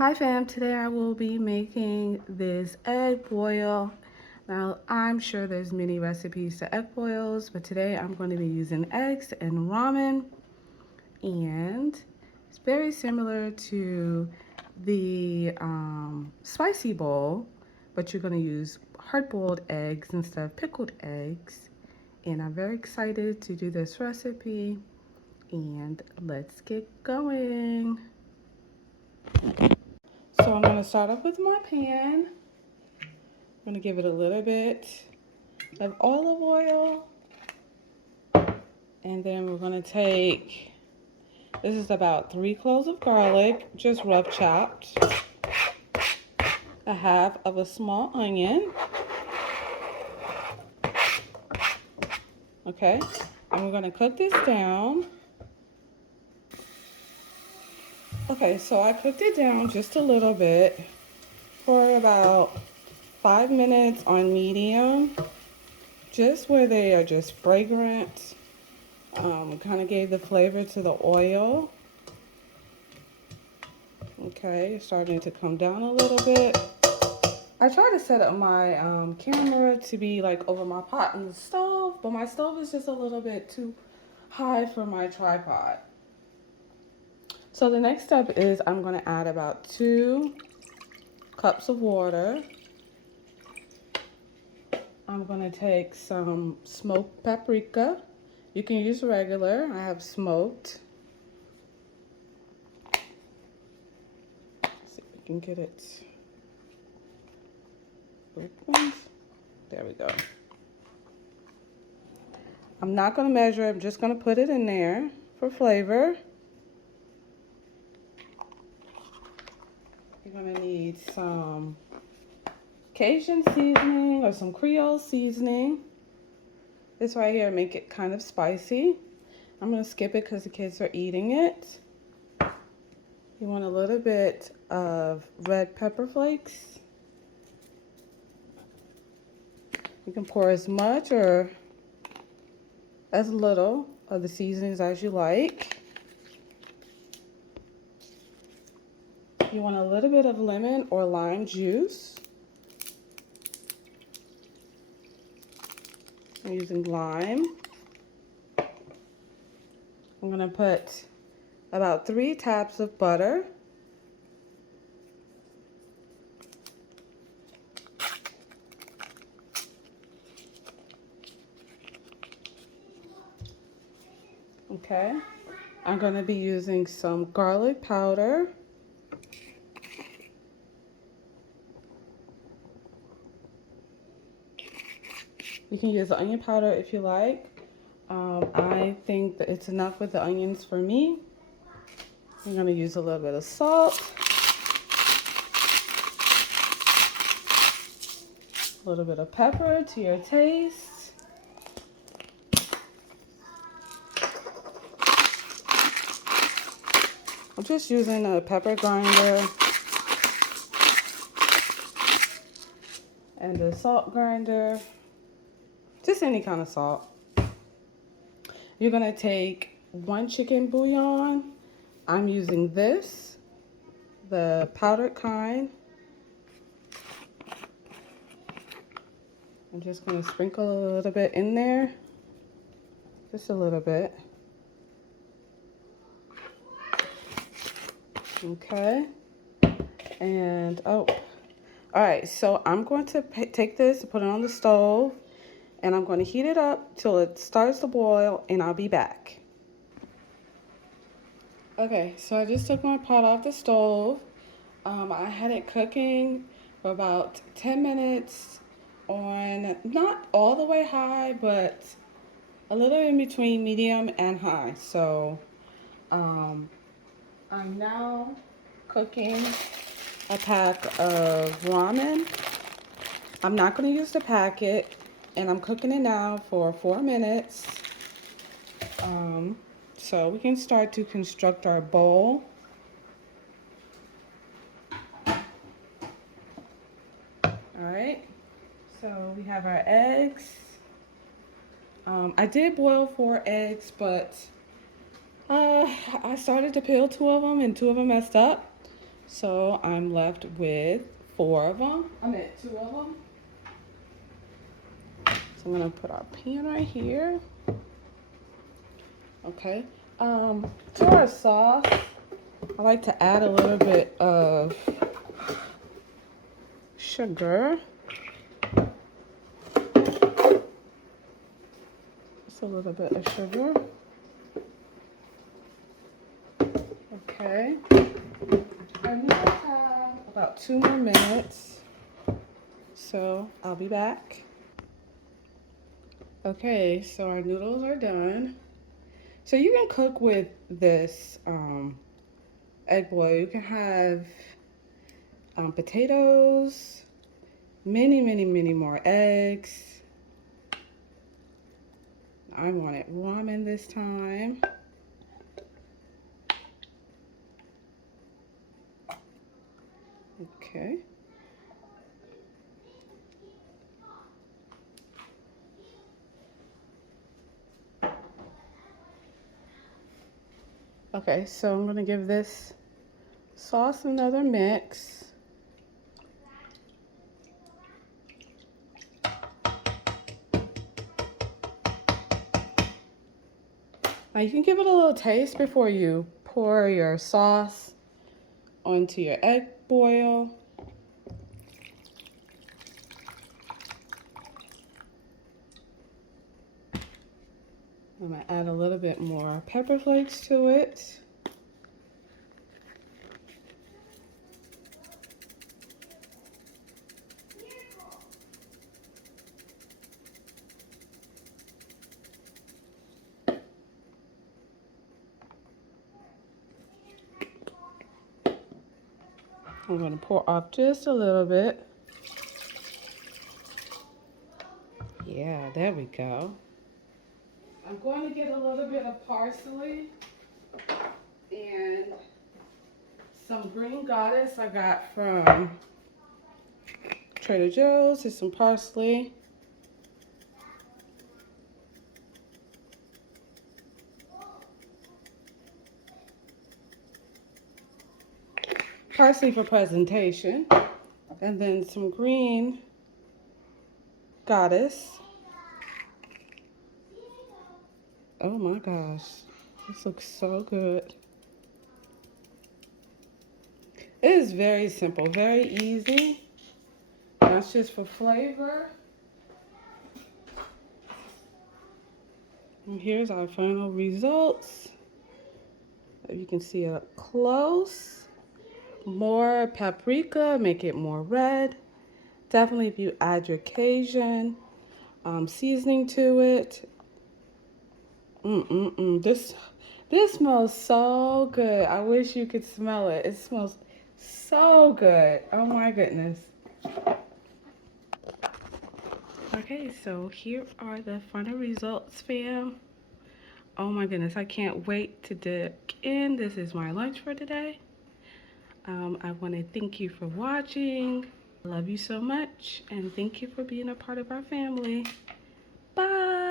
Hi fam, today I will be making this egg boil. Now I'm sure there's many recipes to egg boils, but today I'm going to be using eggs and ramen, and it's very similar to the spicy bowl, but you're going to use hard-boiled eggs instead of pickled eggs. And I'm very excited to do this recipe, and let's get going. So I'm going to start off with my pan. I'm going to give it a little bit of olive oil. And then we're going to take, this is about 3 cloves of garlic, just rough chopped. A half of a small onion. Okay, and we're going to cook this down. Okay, so I cooked it down just a little bit for about 5 minutes on medium, just where they are just fragrant. Kind of gave the flavor to the oil. Okay, it's starting to come down a little bit. I try to set up my camera to be like over my pot in the stove, but my stove is just a little bit too high for my tripod. So the next step is I'm going to add about 2 cups of water. I'm going to take some smoked paprika. You can use regular. I have smoked. Let's see if we can get it opened. There we go. I'm not going to measure it. I'm just going to put it in there for flavor. You're going to need some Cajun seasoning or some Creole seasoning. This right here make it kind of spicy. I'm going to skip it because the kids are eating it. You want a little bit of red pepper flakes. You can pour as much or as little of the seasonings as you like. You want a little bit of lemon or lime juice. I'm using lime. I'm going to put about 3 taps of butter. Okay. I'm going to be using some garlic powder. You can use the onion powder if you like. I think that it's enough with the onions for me. I'm going to use a little bit of salt. A little bit of pepper to your taste. I'm just using a pepper grinder and a salt grinder. Just any kind of salt. You're going to take 1 chicken bouillon. I'm using this, the powdered kind. I'm just going to sprinkle a little bit in there. Just a little bit. Okay. And, all right. So I'm going to take this, put it on the stove, and I'm going to heat it up till it starts to boil, and I'll be back. Okay, so I just took my pot off the stove. I had it cooking for about 10 minutes on not all the way high, but a little in between medium and high. So I'm now cooking a pack of ramen. I'm not going to use the packet, and I'm cooking it now for 4 minutes. So we can start to construct our bowl. Alright, so we have our eggs. I did boil 4 eggs, but I started to peel 2 of them and 2 of them messed up. So I'm left with 4 of them. I meant 2 of them. So I'm gonna put our pan right here. Okay. To our sauce, I like to add a little bit of sugar. Just a little bit of sugar. Okay. And we have about 2 more minutes. So I'll be back. Okay, so our noodles are done. So you can cook with this egg boil. You can have potatoes, many more eggs. I wanted ramen this time. Okay. Okay, so I'm gonna give this sauce another mix. Now you can give it a little taste before you pour your sauce onto your egg boil. I'm gonna add a little bit more pepper flakes to it. I'm gonna pour off just a little bit. Yeah, there we go. I'm going to get a little bit of parsley and some green goddess I got from Trader Joe's. There's some parsley. Parsley for presentation. And then some green goddess. Oh my gosh, this looks so good. It is very simple, very easy. That's just for flavor. And here's our final results. You can see it up close. More paprika, make it more red. Definitely if you add your Cajun seasoning to it. This smells so good. I wish you could smell it. It smells so good. Oh my goodness. Okay, so here are the final results, fam. Oh my goodness, I can't wait to dip in. This is my lunch for today. I want to thank you for watching. I love you so much, and thank you for being a part of our family. Bye.